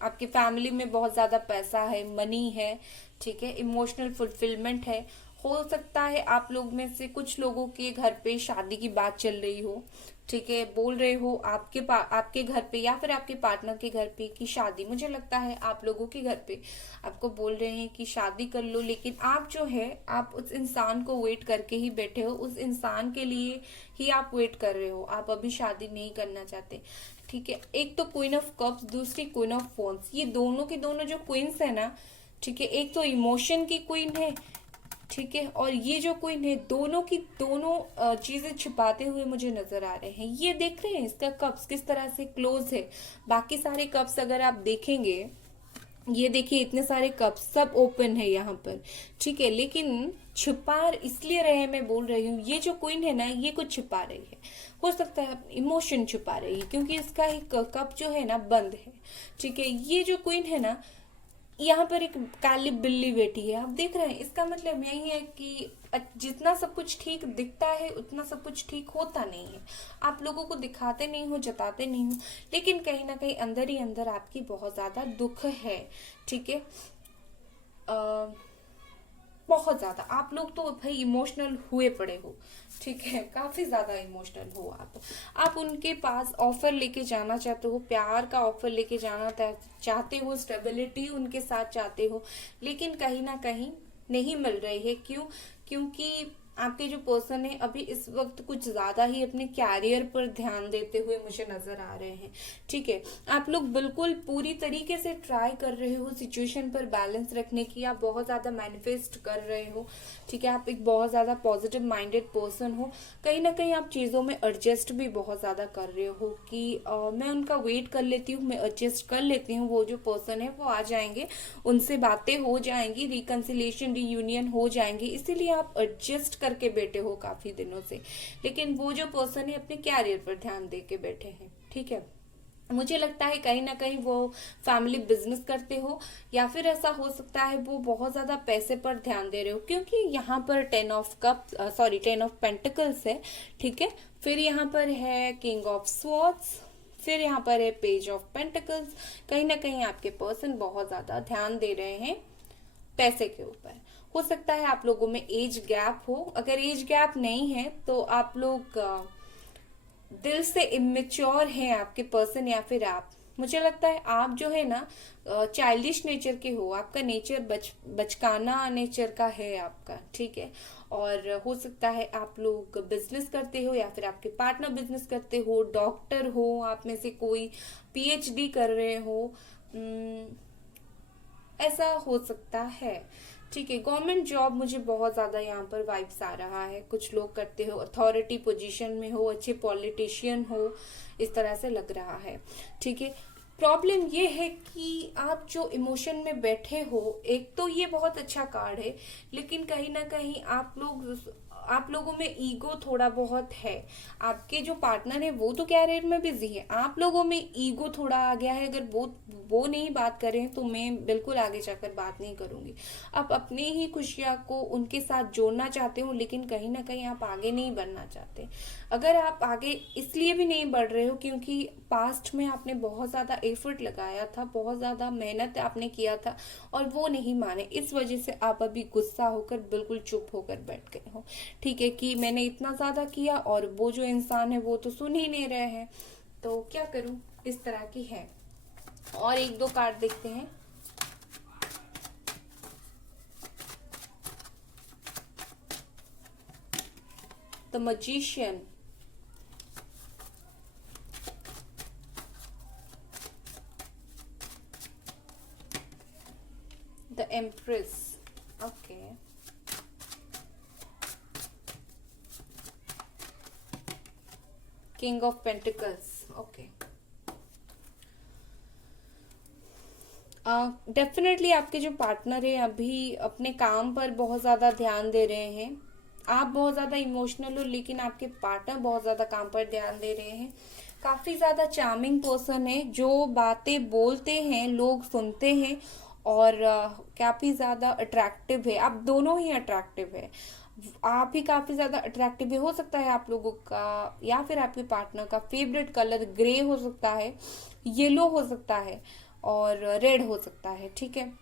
आपकी फैमिली में बहुत ज्यादा पैसा है, मनी है। ठीक है, इमोशनल फुलफिलमेंट है। हो सकता है आप लोग में से कुछ लोगों के घर पे शादी की बात चल रही हो। ठीक है, बोल रहे हो आपके घर पे या फिर आपके पार्टनर के घर पे की शादी, मुझे लगता है आप लोगों के घर पे आपको बोल रहे हैं कि शादी कर लो, लेकिन आप जो है आप उस इंसान को वेट करके ही बैठे हो, उस इंसान के लिए ही आप वेट कर रहे हो, आप अभी शादी नहीं करना चाहते। ठीक है, एक तो क्वीन ऑफ कप्स, दूसरी क्वीन ऑफ फोन्स, ये दोनों की दोनों जो क्वींस है ना, ठीक है, एक तो इमोशन की क्वीन है, ठीक है, और ये जो क्वीन है दोनों की दोनों चीजें छिपाते हुए मुझे नजर आ रहे हैं। ये देख रहे हैं इसका कप्स किस तरह से क्लोज है, बाकी सारे कप्स अगर आप देखेंगे, ये देखिए इतने सारे कप्स सब ओपन है यहाँ पर। ठीक है, लेकिन छिपा इसलिए रहे, मैं बोल रही हूँ ये जो क्वीन है ना ये कुछ छिपा रही है, हो सकता है इमोशन छिपा रही है क्योंकि इसका ही कप जो है ना बंद है। ठीक है, ये जो क्वीन है ना, यहाँ पर एक काली बिल्ली बैठी है, आप देख रहे हैं, इसका मतलब यही है कि जितना सब कुछ ठीक दिखता है उतना सब कुछ ठीक होता नहीं है। आप लोगों को दिखाते नहीं हो, जताते नहीं हो, लेकिन कहीं ना कहीं अंदर ही अंदर आपकी बहुत ज्यादा दुख है। ठीक है, बहुत ज्यादा आप लोग तो भाई इमोशनल हुए पड़े हो। ठीक है, काफी ज्यादा इमोशनल हो आप उनके पास ऑफर लेके जाना चाहते हो, प्यार का ऑफर लेके जाना चाहते हो, स्टेबिलिटी उनके साथ चाहते हो, लेकिन कहीं ना कहीं नहीं मिल रही है। क्यों? क्योंकि आपके जो पर्सन है अभी इस वक्त कुछ ज्यादा ही अपने कैरियर पर ध्यान देते हुए मुझे नजर आ रहे हैं। ठीक है, आप लोग बिल्कुल पूरी तरीके से ट्राई कर रहे हो सिचुएशन पर बैलेंस रखने की, आप बहुत ज्यादा मैनिफेस्ट कर रहे हो। ठीक है, आप एक बहुत ज्यादा पॉजिटिव माइंडेड पर्सन हो, कहीं ना कहीं आप चीजों में एडजस्ट भी बहुत ज्यादा कर रहे हो कि मैं उनका वेट कर लेती हूँ, मैं एडजस्ट कर लेती हूँ, वो जो पर्सन है वो आ जाएंगे, उनसे बातें हो जाएंगी, रिकंसिलिएशन रीयूनियन हो जाएंगे, इसीलिए आप एडजस्ट करके बैठे हो काफी दिनों से। लेकिन वो जो पर्सन है अपने कैरियर पर ध्यान दे के बैठे हैं। ठीक है, मुझे लगता है कहीं ना कहीं वो फैमिली बिजनेस करते हो, या फिर ऐसा हो सकता है वो बहुत ज्यादा पैसे पर ध्यान दे रहे हो, क्योंकि यहाँ पर 10 ऑफ पेंटिकल्स है। ठीक है, फिर यहाँ पर है किंग ऑफ स्वॉर्ड्स, फिर यहाँ पर है पेज ऑफ पेंटिकल्स। कहीं ना कहीं आपके पर्सन बहुत ज्यादा ध्यान दे रहे हैं पैसे के ऊपर। हो सकता है आप लोगों में एज गैप हो, अगर एज गैप नहीं है तो आप लोग दिल से इमेच्योर हैं आपके पर्सन, या फिर आप, मुझे लगता है आप जो है ना चाइल्डिश नेचर के हो, आपका नेचर बचकाना नेचर का है आपका। ठीक है, और हो सकता है आप लोग बिजनेस करते हो, या फिर आपके पार्टनर बिजनेस करते हो, डॉक्टर हो, आप में से कोई पीएचडी कर रहे हो, ऐसा हो सकता है। ठीक है, गवर्नमेंट जॉब मुझे बहुत ज्यादा यहाँ पर वाइब्स आ रहा है, कुछ लोग करते हो, अथॉरिटी पोजीशन में हो, अच्छे पॉलिटिशियन हो, इस तरह से लग रहा है। ठीक है, प्रॉब्लम ये है कि आप जो इमोशन में बैठे हो, एक तो ये बहुत अच्छा कार्ड है, लेकिन कहीं ना कहीं आप लोगों में ईगो थोड़ा बहुत है। आपके जो पार्टनर है वो तो कैरियर में बिजी है, आप लोगों में ईगो थोड़ा आ गया है। अगर वो नहीं बात करें तो मैं बिल्कुल आगे जाकर बात नहीं करूंगी। आप अपनी ही खुशियां को उनके साथ जोड़ना चाहते हो, लेकिन कहीं ना कहीं आप आगे नहीं बढ़ना चाहते। अगर आप आगे इसलिए भी नहीं बढ़ रहे हो क्योंकि पास्ट में आपने बहुत ज्यादा एफर्ट लगाया था, बहुत ज्यादा मेहनत आपने किया था, और वो नहीं माने, इस वजह से आप अभी गुस्सा होकर बिल्कुल चुप होकर बैठ गए हो। ठीक है, कि मैंने इतना ज्यादा किया और वो जो इंसान है वो तो सुन ही नहीं रहे हैं, तो क्या करूं, इस तरह की है। और एक दो कार्ड देखते हैं। The magician, the empress, okay, king of pentacles, okay. Definitely आपके जो पार्टनर है अभी अपने काम पर बहुत ज्यादा ध्यान दे रहे हैं। आप बहुत ज्यादा इमोशनल हो, लेकिन आपके पार्टनर बहुत ज्यादा काम पर ध्यान दे रहे हैं। काफी ज्यादा चार्मिंग पर्सन है, जो बातें बोलते हैं लोग सुनते हैं, और काफी ज्यादा अट्रैक्टिव है। आप दोनों ही अट्रैक्टिव है, आप ही काफी ज्यादा अट्रैक्टिव है। हो सकता है आप लोगों का या फिर आपके पार्टनर का फेवरेट कलर ग्रे हो सकता है, येलो हो सकता है, और रेड हो सकता है। ठीक है,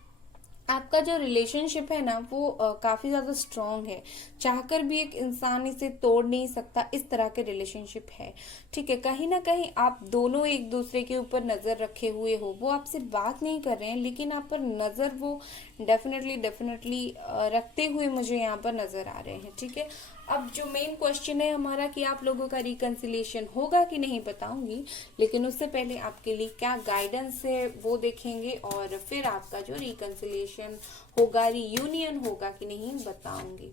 आपका जो रिलेशनशिप है ना वो काफी ज्यादा स्ट्रांग है, चाहकर भी एक इंसान इसे तोड़ नहीं सकता, इस तरह के रिलेशनशिप है। ठीक है, कहीं ना कहीं आप दोनों एक दूसरे के ऊपर नजर रखे हुए हो, वो आपसे बात नहीं कर रहे हैं, लेकिन आप पर नजर वो डेफिनेटली रखते हुए मुझे यहाँ पर नजर आ रहे हैं। ठीक है, अब जो मेन क्वेश्चन है हमारा कि आप लोगों का रिकंसिलिएशन होगा कि नहीं बताऊंगी, लेकिन उससे पहले आपके लिए क्या गाइडेंस है वो देखेंगे, और फिर आपका जो रिकंसिलिएशन होगा, रियूनियन होगा कि नहीं बताऊंगी।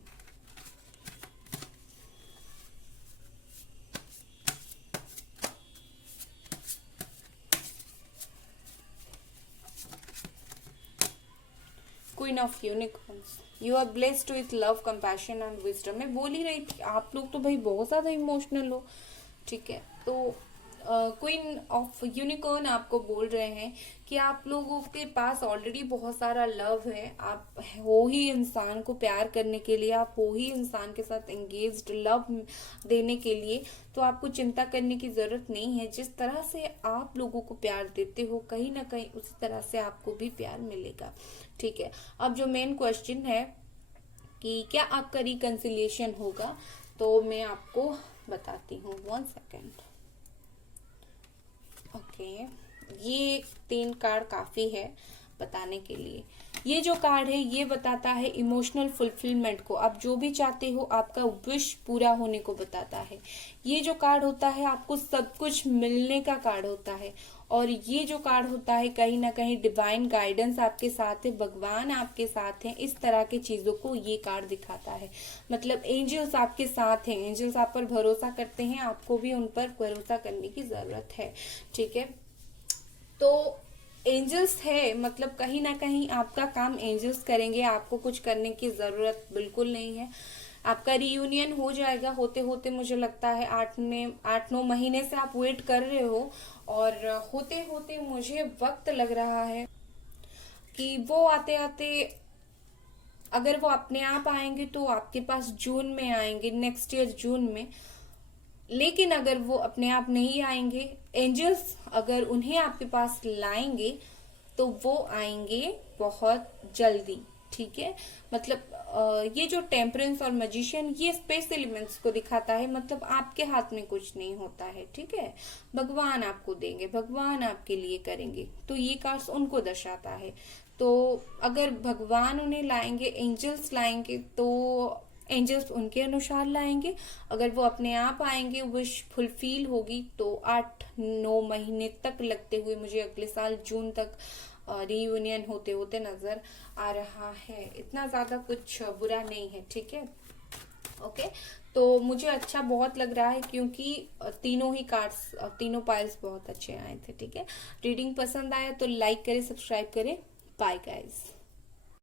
Queen of unicorns, you are blessed with love, compassion and wisdom. मैं बोल ही रही थी आप लोग तो भाई बहुत ज्यादा इमोशनल हो। ठीक है, तो क्वीन ऑफ यूनिकॉर्न आपको बोल रहे हैं कि आप लोगों के पास ऑलरेडी बहुत सारा लव है, आप हो ही इंसान को प्यार करने के लिए, आप हो ही इंसान के साथ एंगेज्ड लव देने के लिए, तो आपको चिंता करने की जरूरत नहीं है। जिस तरह से आप लोगों को प्यार देते हो, कहीं ना कहीं उसी तरह से आपको भी प्यार मिलेगा। ठीक है, अब जो मेन क्वेश्चन है कि क्या आपका रिकंसिलिएशन होगा, तो मैं आपको बताती हूँ, 1 सेकेंड। ओके, ये 3 कार्ड काफी है बताने के लिए। ये जो कार्ड है ये बताता है इमोशनल फुलफिलमेंट को, आप जो भी चाहते हो आपका विश पूरा होने को बताता है। ये जो कार्ड होता है आपको सब कुछ मिलने का कार्ड होता है, और ये जो कार्ड होता है कहीं ना कहीं डिवाइन गाइडेंस आपके साथ है, भगवान आपके साथ है, इस तरह की चीजों को ये कार्ड दिखाता है। मतलब एंजल्स आपके साथ हैं, एंजल्स आप पर भरोसा करते हैं, आपको भी उन पर भरोसा करने की जरूरत है। ठीक है, तो एंजल्स है, मतलब कहीं ना कहीं आपका काम एंजल्स करेंगे, आपको कुछ करने की जरूरत बिल्कुल नहीं है। आपका रीयूनियन हो जाएगा होते होते, मुझे लगता है 8-9 महीने से आप वेट कर रहे हो, और होते होते मुझे वक्त लग रहा है कि वो आते आते, अगर वो अपने आप आएंगे तो आपके पास जून में आएंगे, नेक्स्ट ईयर जून में। लेकिन अगर वो अपने आप नहीं आएंगे, एंजल्स अगर उन्हें आपके पास लाएंगे तो वो आएंगे बहुत जल्दी, ठीक है। मतलब ये जो टेम्परेंस और मैजिशियन, ये स्पेस एलिमेंट्स को दिखाता है, मतलब आपके हाथ में कुछ नहीं होता है, ठीक है। भगवान आपको देंगे, भगवान आपके लिए करेंगे, तो ये कार्ड्स उनको दर्शाता है। तो अगर भगवान उन्हें लाएंगे, एंजल्स लाएंगे, तो एंजल्स उनके अनुसार लाएंगे। अगर वो अपने आप आएंगे, विश फुलफिल होगी, तो 8-9 महीने तक लगते हुए मुझे अगले साल जून तक रीयूनियन होते होते नजर आ रहा है। इतना ज्यादा कुछ बुरा नहीं है, ठीक है। ओके, तो मुझे अच्छा बहुत लग रहा है, क्योंकि तीनों ही कार्ड्स, तीनों पाइल्स बहुत अच्छे आए थे, ठीक है। रीडिंग पसंद आया तो लाइक करें, सब्सक्राइब करें। Bye guys.